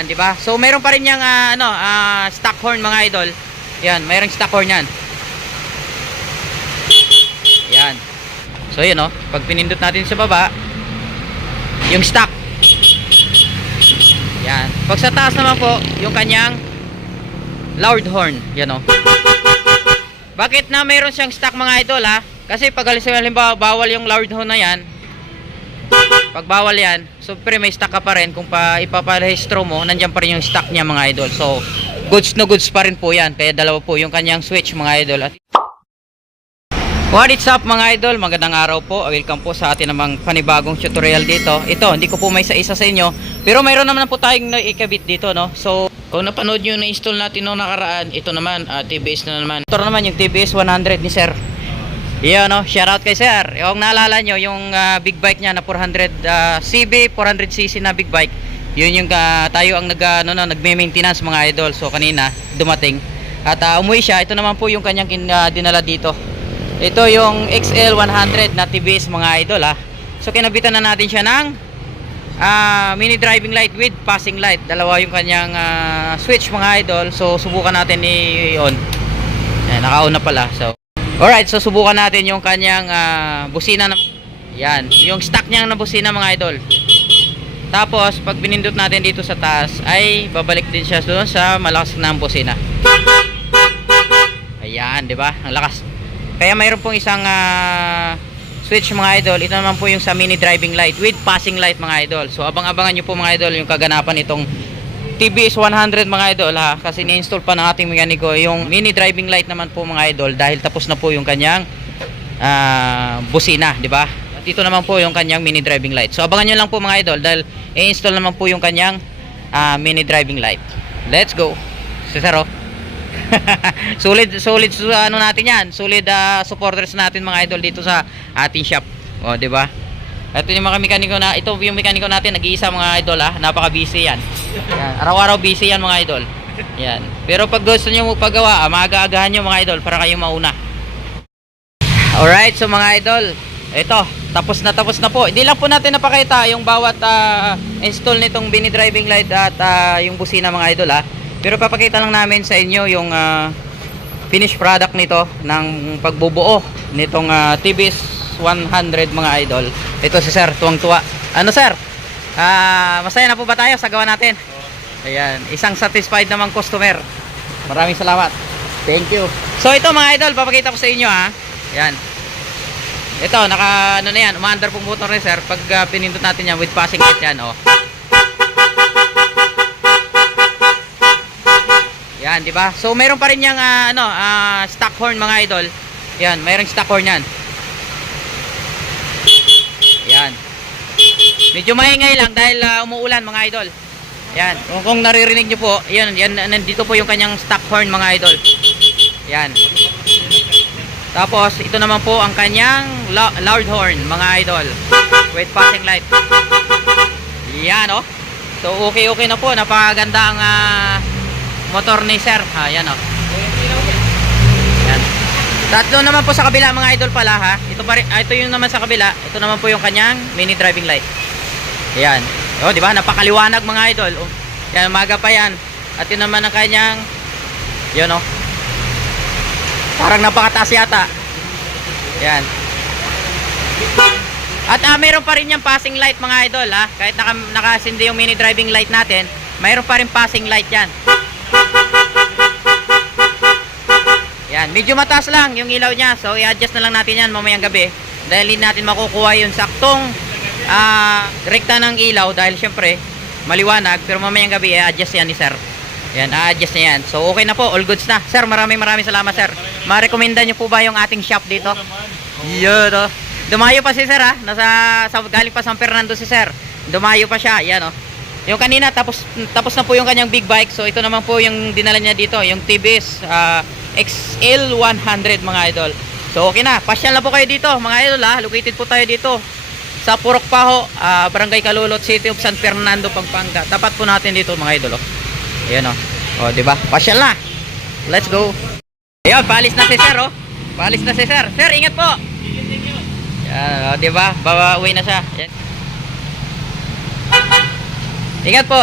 Yan, di ba? So meron pa rin yung stock horn mga idol. Yan, mayroong stock horn yan. Yan. So yun pag pinindot natin sa baba, yung stock. Yan. Pag sa taas naman po, yung kanyang loud horn. Yan Bakit na mayroon siyang stock mga idol Kasi pag halimbawa bawal yung loud horn na yan, pag bawal yan, so pre may stock ka pa rin. Kung ipaparehistro mo, nandiyan pa rin yung stock niya mga idol. So goods na goods pa rin po yan. Kaya dalawa po yung kanyang switch mga idol. What is up mga idol? Magandang araw po. Welcome po sa atin namang panibagong tutorial dito. Ito, hindi ko po may isa sa inyo, pero mayroon naman po tayong naikabit dito So kung napanood nyo na-install natin noong nakaraan, ito naman, TBS na naman. Ito naman yung TBS 100 ni sir. Yan shoutout kay sir. Yung naalala nyo, yung big bike niya na 400 CB 400cc na big bike, yun yung tayo ang nagme-maintenance mga idol. So kanina dumating at umuwi siya. Ito naman po yung kanyang dinala dito. Ito yung XL100 na TBS mga idol So kinabitan na natin siya ng mini driving light with passing light. Dalawa yung kanyang switch mga idol. So subukan natin i-on. Naka-on na pala. So alright, so subukan natin yung kanyang busina na, yan, yung stock niyang na busina mga idol. Tapos pag pinindot natin dito sa taas, ay babalik din siya doon sa malakas na busina. Ayan, di ba? Ang lakas. Kaya mayroon pong isang switch mga idol. Ito naman po yung sa mini driving light with passing light mga idol. So abang-abangan nyo po mga idol yung kaganapan itong TBS 100 mga idol kasi ni-install pa ng ating mekaniko yung mini driving light naman po mga idol, dahil tapos na po yung kanyang busina, di ba? At ito naman po yung kanyang mini driving light. So abangan nyo lang po mga idol, dahil i-install naman po yung kanyang mini driving light. Let's go. Sisero. Solid natin yan. Solid supporters natin mga idol dito sa ating shop. Di ba? Ito yung mga mekaniko na, ito yung mekaniko natin, nag-iisa mga idol napaka-busy yan. Araw-araw busy yan mga idol. Yan. Pero pag gusto niyo magpagawa, maaga-agahan niyo mga idol para kayo mauna. Alright, so mga idol, ito, tapos na po. Hindi lang po natin napakita yung bawat install nitong mini driving light at yung busina mga idol Pero papakita lang namin sa inyo yung finished product nito ng pagbubuo nitong TBS 100 mga idol. Ito si sir, tuwang-tuwa. Ano sir? Masaya na po ba tayo sa gawa natin? Ayan, isang satisfied namang customer. Maraming salamat. Thank you. So ito mga idol, papakita ko sa inyo Ayan. Ito, naka na yan, umaandar pong motor ni sir. Pag pinindot natin yan with passing light yan, Yan, di ba? So mayroon pa rin yung stock horn mga idol. Yan, mayroong stock horn yan. Yan. Medyo maingay lang dahil umuulan mga idol. Yan. Kung naririnig nyo po, yan, nandito po yung kanyang stock horn mga idol. Yan. Tapos ito naman po ang kanyang loud horn mga idol with passing light. Yan So okay na po. Napakaganda ang motor ni sir. Yan Yan. Tatlo naman po sa kabila mga idol pala Ito yung naman sa kabila. Ito naman po yung kanyang mini driving light. Ayan. Di ba? Napakaliwanag mga idol. Yan, umaga pa yan. At yun naman ang kanyang parang napakataas yata. Yan. At mayroon pa rin yung passing light mga idol Kahit nakasindi yung mini driving light natin, mayroon pa rin passing light yan. Yan, medyo mataas lang yung ilaw niya. So i-adjust na lang natin yan mamayang gabi, dahil hindi natin makukuha yung saktong rekta ng ilaw, dahil syempre maliwanag. Pero mamayang gabi i-adjust yan ni sir. Yan, a-adjust niya yan. So okay na po, all goods na. Sir, maraming salamat sir. Ma-recommenda nyo po ba yung ating shop dito? Yan Dumayo pa si sir galing pa San Fernando si sir. Dumayo pa siya. Yan Yung kanina tapos na po yung kanyang big bike. So ito naman po yung dinala niya dito, yung TBS XL100 mga idol. So okay na, pasyal na po kayo dito mga idol Located po tayo dito sa Purok Paho, Barangay Calulot, City of San Fernando, Pampanga. Tapat po natin dito mga idol Ayan diba? Pasyal na. Let's go. Ayan, paalis na si sir Paalis na si sir. Sir, ingat po. Ayan, diba? Bawa uwi na siya. Ayan. Ingat po.